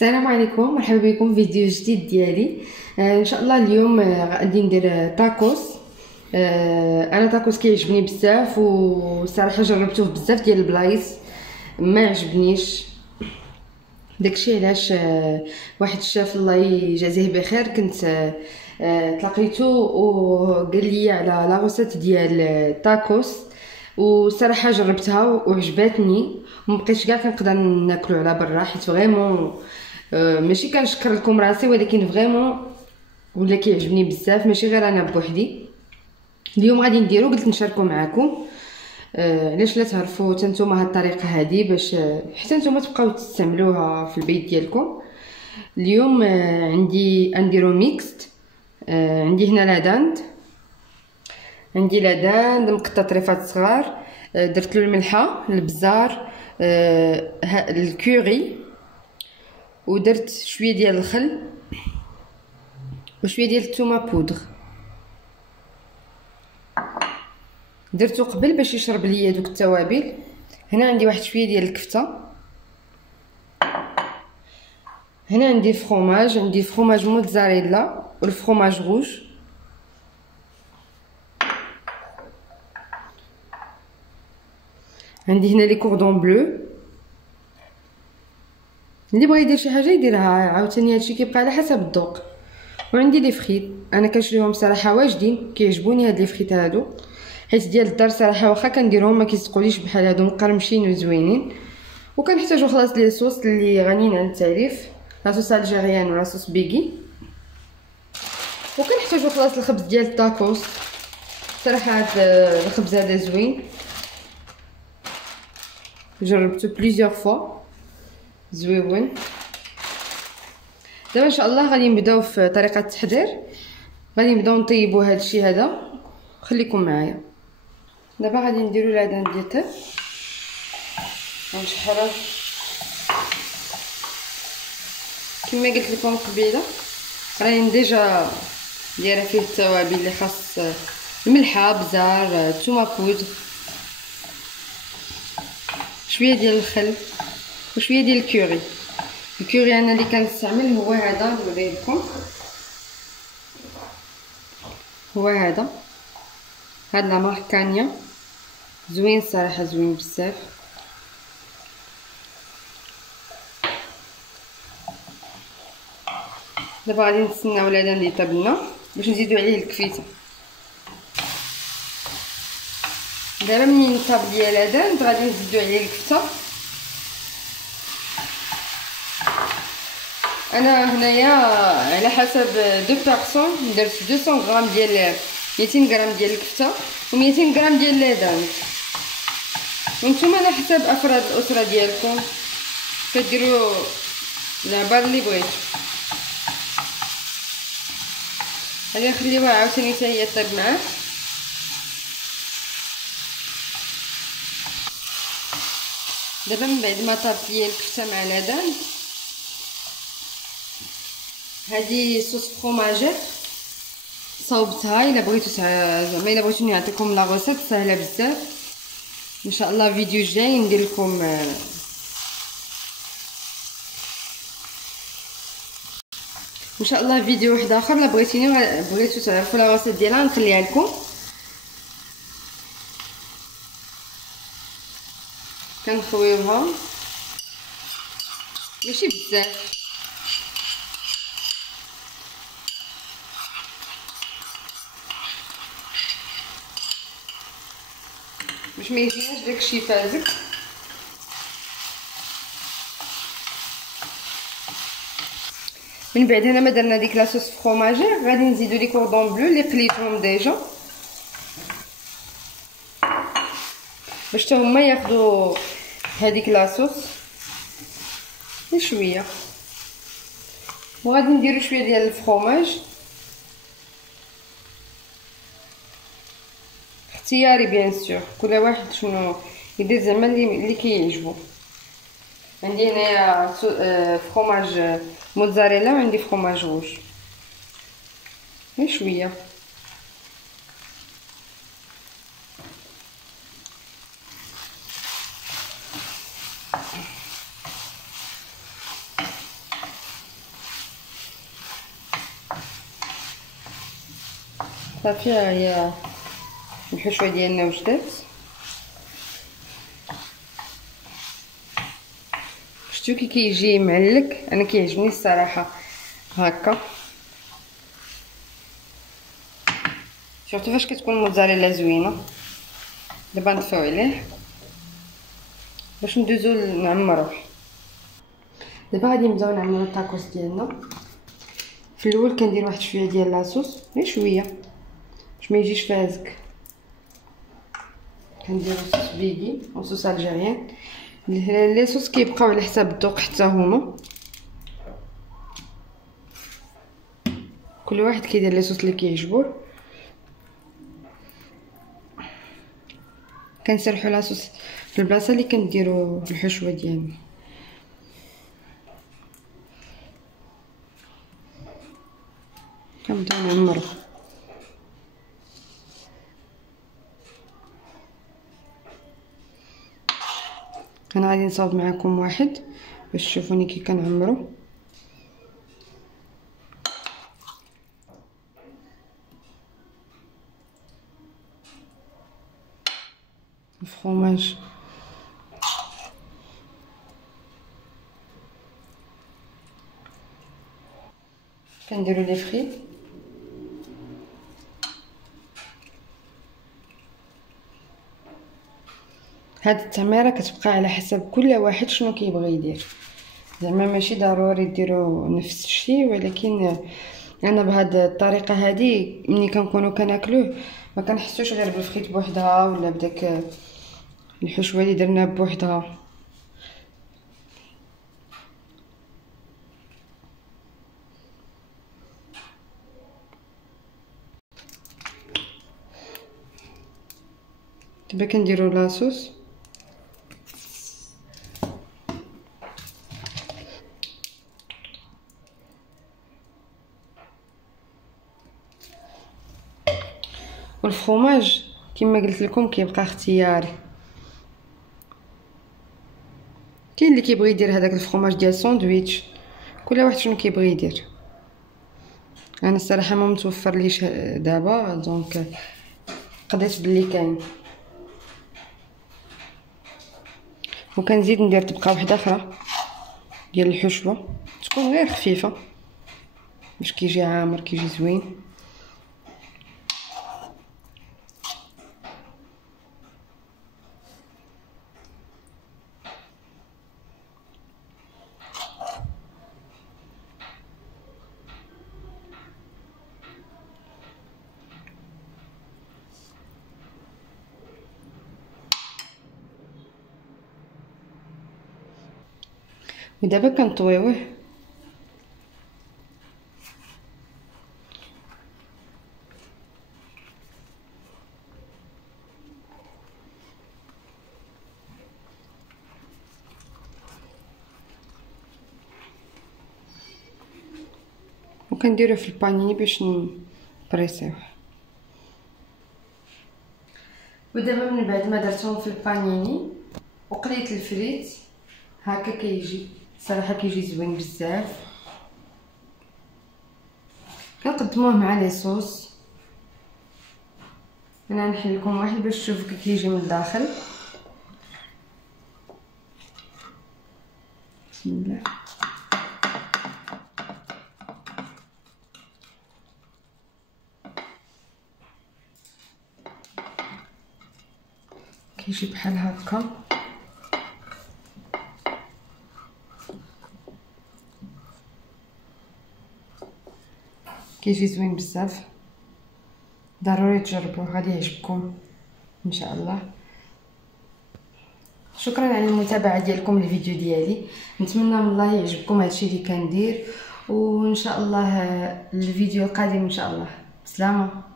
السلام عليكم، مرحبا بكم في فيديو جديد ديالي. ان شاء الله اليوم غادي ندير تاكوس. انا تاكوس كيعجبني بزاف، والصراحه جربته في بزاف ديال البلايص ما عجبنيش. داكشي علاش واحد الشاف الله يجازيه بخير كنت تلاقيته وقال لي على لا روسيت ديال تاكوس، وصراحه جربتها وعجبتني. ومبقيتش كاع كنقدر ناكلو على برا، حيت فريمون ماشي كنشكر لكم راسي، ولكن فريمون ولا كيعجبني بزاف، ماشي غير انا بوحدي. اليوم غادي نديرو، قلت نشاركو معكم. علاش لا تعرفوا حتى نتوما هاد الطريقه هادي، باش حتى نتوما تبقاو تستعملوها في البيت ديالكم. اليوم عندي نديرو ميكست. عندي هنا لاداند مقطع طريفات صغار. درت له الملحه، البزار، الكوري، ودرت شويه ديال الخل وشويه ديال الثومه بودغ. درتو قبل باش يشرب ليا دوك التوابل. هنا عندي واحد شويه ديال الكفته. هنا عندي فروماج موتزاريلا والفروماج روج. عندي هنا لي كوردون بلو. اللي بغى يدير شي حاجه يديرها، عاوتاني هادشي كيبقى على حسب الذوق. وعندي لي فريت، انا كنشريهم صراحه واجدين، كيعجبوني هاد لي فريت هادو، حيت ديال الدار صراحه واخا كنديرهم ما كيصدقوليش بحال هادو، مقرمشين وزوينين. وكنحتاجو خلاص لي صوص اللي غنيين عن التعريف، لاصوص الجيريان ولا صوص بيغي. وكنحتاجو خلاص الخبز ديال التاكوس. صراحه هاد الخبز هذا زوين، جربته بليزيور فوا، زويون. دابا ان شاء الله غادي نبداو في طريقه التحضير. غادي نبداو نطيبوا هذا الشيء هذا، خليكم معايا. دابا غادي نديروا العدن ديال ونشحروا كما قلت لكم قبيله. راني ديجا دايره فيه التوابل اللي خاص الملحه، بزار، ثومه بودر، شويه ديال الخل وشويه ديال الكوري. الكوري انا اللي كنستعمل هو هذا، نوريه لكم. هو هذا لا ماركانيا، زوين صراحه، زوين بزاف. دابا غادي نتسناو العدن اللي طاب لنا باش نزيدو عليه الكفيته. دابا منين طاب ليا العدن غادي نزيدو عليه الكفته. انا هنايا على حسب دو بيرسون درت 200 غرام ديال 200 غرام ديال الكفته و200 غرام ديال العدن. وانتم على حسب افراد الاسره ديالكم كديروا العبار اللي بغيتو. غادي نخليوها عاوتاني حتى هي طيب معاه. دابا من بعد ما طابت ليا الكفته مع العدن، هذه صوص فروماجير صاوبتها. الا بغيتو زعما الا بغيتو نعطيكم لا روسيت سهله بزاف. ان شاء الله فيديو جاي ندير لكم ان شاء الله فيديو واحد اخر. لا بغيتو تعرفوا لا روسيت ديالها نخليها لكم. كنخويوها ماشي بزاف، باش ما يجيناش داكشي فازك. من بعد هنا ما درنا ديك لاصوص فروماجير، غادي نزيدو لي كوردون بلو اللي قليتهم ديجا باش حتى هما ياخذوا هذيك لاصوص شويه. وغادي نديرو شويه ديال الفرomاج اختياري بيان سور، كل واحد شنو يدير زعما اللي كيعجبو. عندي هنايا فرomاج موتزاريلا وعندي فرomاج روج شويه. صافي هي الحشوه ديالنا وجدات. شفتو كي كيجي معلك، انا كيعجبني الصراحه هكا، شفتو فاش كتكون موزاريلا زوينه. دابا نطفيو عليه باش ندوزو نعمروه. دابا غادي نبداو نعملو الطاكوس ديالنا. في الاول كندير واحد شويه ديال لاصوص، غير شويه باش ما يجيش فازك. كنديرو صوص بيغي وصوص الجيريان. لي صوص كيبقاو على حساب الذوق حتى هما، كل واحد كيدير لي صوص اللي كيعجبوه. كنسرحو لاصوص في البلاصه اللي كنديرو الحشوه ديالنا. كنبداو نعمرو. انا غادي نصاوب معكم واحد باش تشوفوني كي كنعمرو. الفرomاج كنديرو لي فريت. هاد التماره كتبقى على حسب كل واحد شنو كيبغي يدير، زعما ماشي ضروري ديروا نفس الشيء، ولكن انا بهاد الطريقه هذه ملي كنكونوا كناكلوه ما كنحسوش غير بالفريت بوحدها ولا بداك الحشوه اللي درنا بوحدها. دابا كنديروا لاصوص. والفرomاج كما قلت لكم كيبقى اختياري، كاين اللي كيبغي يدير هذاك الفرomاج ديال الساندويتش، كل واحد شنو كيبغي يدير. انا الصراحه ما متوفر ليش دابا، دونك قضيت باللي كاين. وكنزيد ندير طبقه واحده اخرى ديال الحشوه تكون غير خفيفه باش كيجي عامر كيجي زوين. ودابا كنطويوه. وكنديروه في البانيني باش نبريسيوه. ودابا من بعد ما درتهم في البانيني وقليت الفريت هكا كيجي صراحه كيجي زوين بزاف. كنقدموه مع لي صوص. انا نحل لكم واحد باش تشوفوا كي كيجي من الداخل. بسم الله. كيجي بحال هكا. كيجي زوين بزاف، ضروري تجربوه غادي يعجبكم ان شاء الله. شكرا على المتابعه ديالكم للفيديو ديالي، نتمنى من الله يعجبكم هادشي اللي كندير، وان شاء الله الفيديو القادم ان شاء الله. بسلامه.